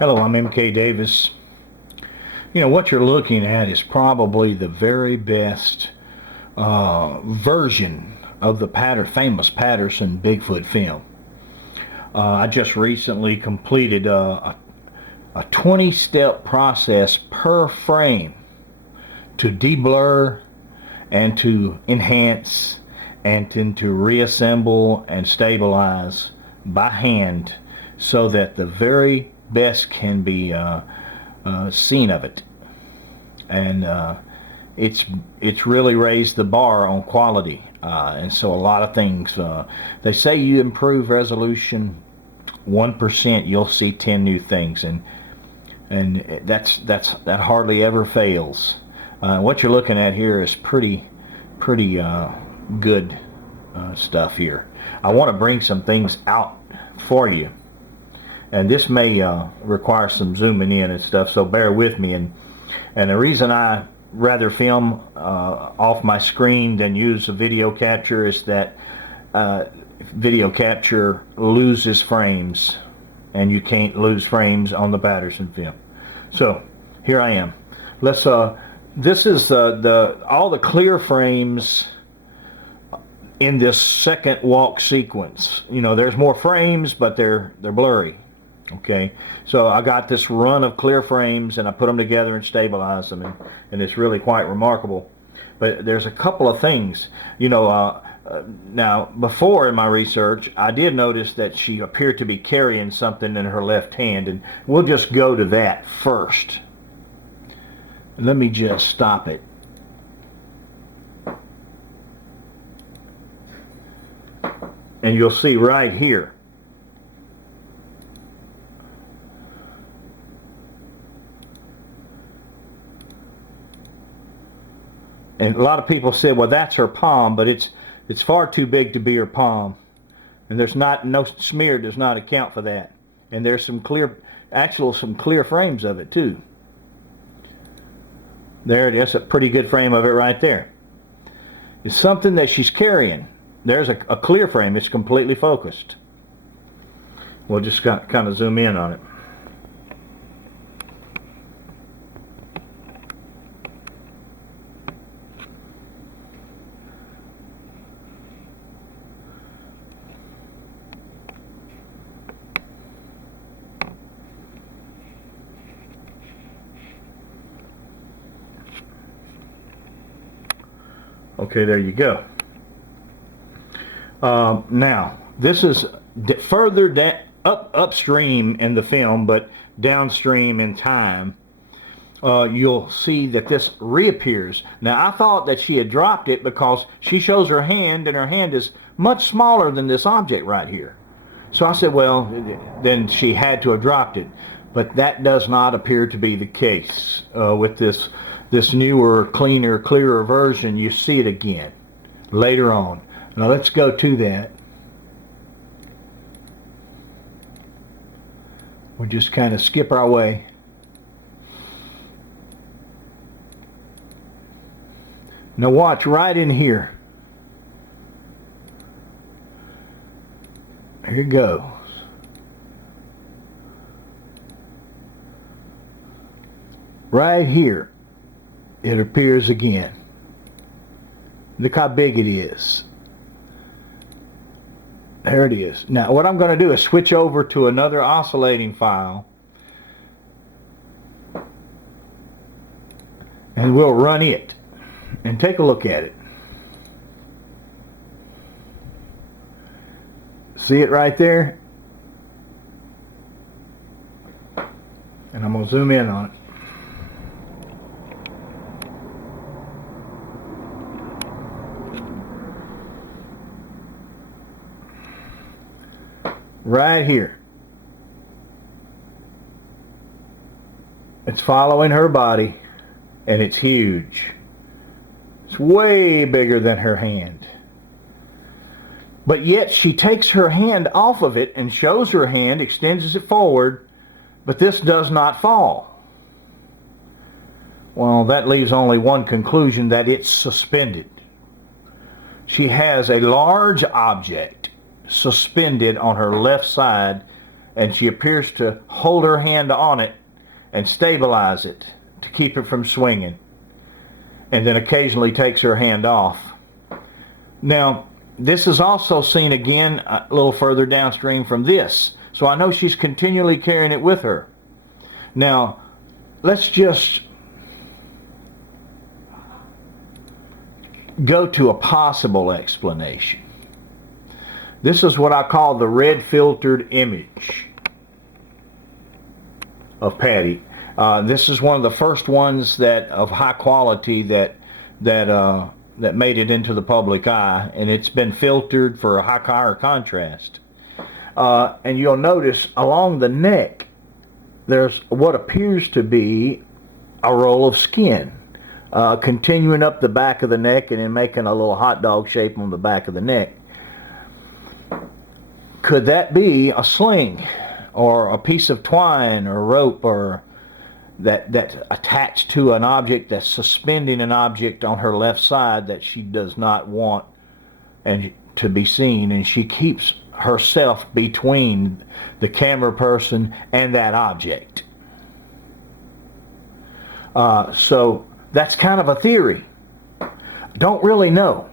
Hello, I'm M.K.Davis. You know, what you're looking at is probably the very best version of the famous Patterson Bigfoot film. I just recently completed a 20-step process per frame to deblur and to enhance and then to reassemble and stabilize by hand so that the very best can be seen of it. And it's really raised the bar on quality, and so a lot of things, they say you improve resolution 1%, you'll see 10 new things, and that hardly ever fails. What you're looking at here is pretty good stuff here. I want to bring some things out for you, and this may require some zooming in and stuff, so bear with me. And the reason I rather film off my screen than use a video capture is that video capture loses frames, and you can't lose frames on the Patterson film. So here I am. Let's this is all the clear frames in this second walk sequence. You know, there's more frames, but they're blurry. Okay, so I got this run of clear frames and I put them together and stabilized them, and it's really quite remarkable. But there's a couple of things, you know, now before in my research I did notice that she appeared to be carrying something in her left hand, and we'll just go to that first. Let me just stop it. And you'll see right here, and a lot of people said, well, that's her palm, but it's far too big to be her palm, and there's no smear does not account for that. And there's some clear frames of it too. There it is, a pretty good frame of it right there. It's something that she's carrying. There's a clear frame. It's completely focused. We'll just kind of zoom in on it. Okay, there you go. Now, this is further upstream in the film, but downstream in time. You'll see that this reappears. Now, I thought that she had dropped it because she shows her hand, and her hand is much smaller than this object right here. So I said, well, then she had to have dropped it. But that does not appear to be the case. With this newer, cleaner, clearer version, you see it again later on. Now let's go to that. We'll just kind of skip our way. Now watch right in here. Here it goes. Right here, it appears again. Look how big it is. There it is. Now what I'm going to do is switch over to another oscillating file, and we'll run it and take a look at it. See it right there? And I'm going to zoom in on it. Right here. It's following her body, and it's huge. It's way bigger than her hand. But yet she takes her hand off of it and shows her hand, extends it forward, but this does not fall. Well, that leaves only one conclusion, that it's suspended. She has a large object suspended on her left side and she appears to hold her hand on it and stabilize it to keep it from swinging, and then occasionally takes her hand off. Now, this is also seen again a little further downstream from this, so I know she's continually carrying it with her. Now, let's just go to a possible explanation. This is what I call the red filtered image of Patty. This is one of the first ones that of high quality that made it into the public eye, and it's been filtered for a higher contrast. And you'll notice along the neck there's what appears to be a roll of skin, continuing up the back of the neck and then making a little hot dog shape on the back of the neck. Could that be a sling or a piece of twine or rope or that's attached to an object, that's suspending an object on her left side that she does not want and to be seen, and she keeps herself between the camera person and that object? So that's kind of a theory. Don't really know.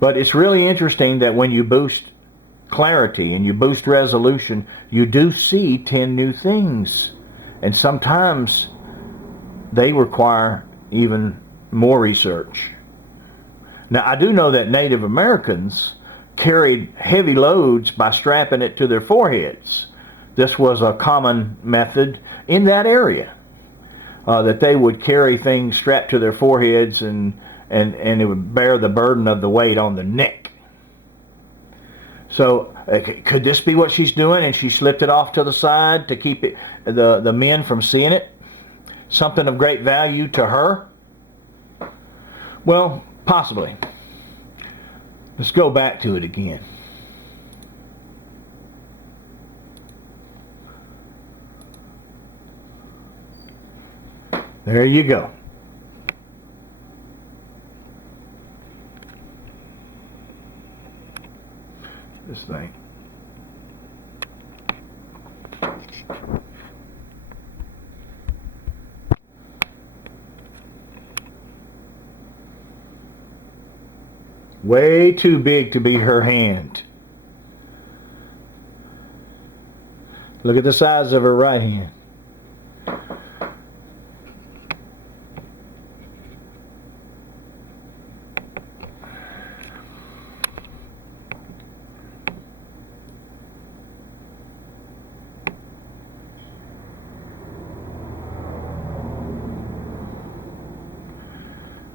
But it's really interesting that when you boost clarity and you boost resolution, you do see 10 new things. And sometimes they require even more research. Now, I do know that Native Americans carried heavy loads by strapping it to their foreheads. This was a common method in that area, that they would carry things strapped to their foreheads and it would bear the burden of the weight on the neck. So could this be what she's doing, and she slipped it off to the side to keep it, the men from seeing it? Something of great value to her? Well, possibly. Let's go back to it again. There you go. This thing. Way too big to be her hand. Look at the size of her right hand.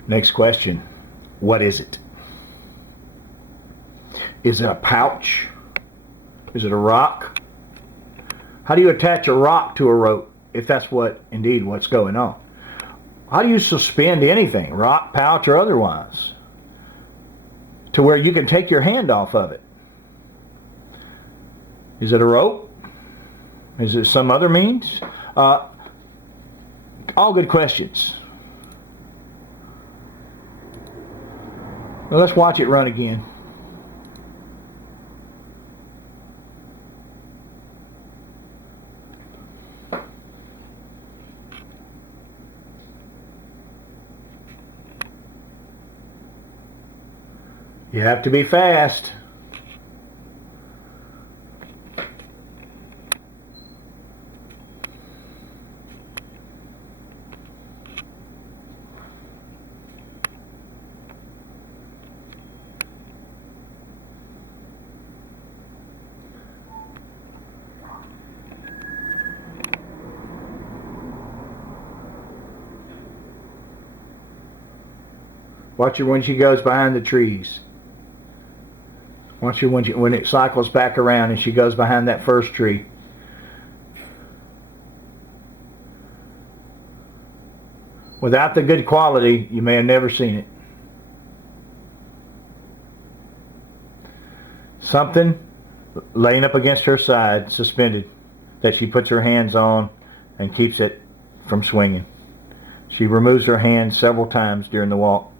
Next question. What is it? Is it a pouch? Is it a rock? How do you attach a rock to a rope if that's indeed what's going on? How do you suspend anything, rock, pouch, or otherwise, to where you can take your hand off of it? Is it a rope? Is it some other means? All good questions. Well, let's watch it run again. You have to be fast. Watch her when she goes behind the trees. Watch her when it cycles back around and she goes behind that first tree. Without the good quality, you may have never seen it. Something laying up against her side, suspended, that she puts her hands on and keeps it from swinging. She removes her hands several times during the walk.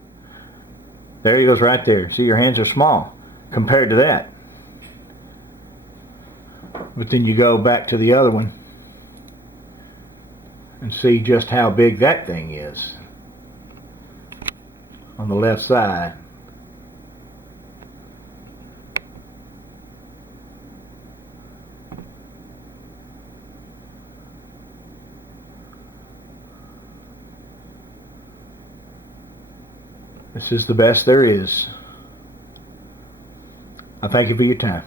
There he goes right there. See, your hands are small compared to that. But then you go back to the other one and see just how big that thing is on the left side. This is the best there is. I thank you for your time.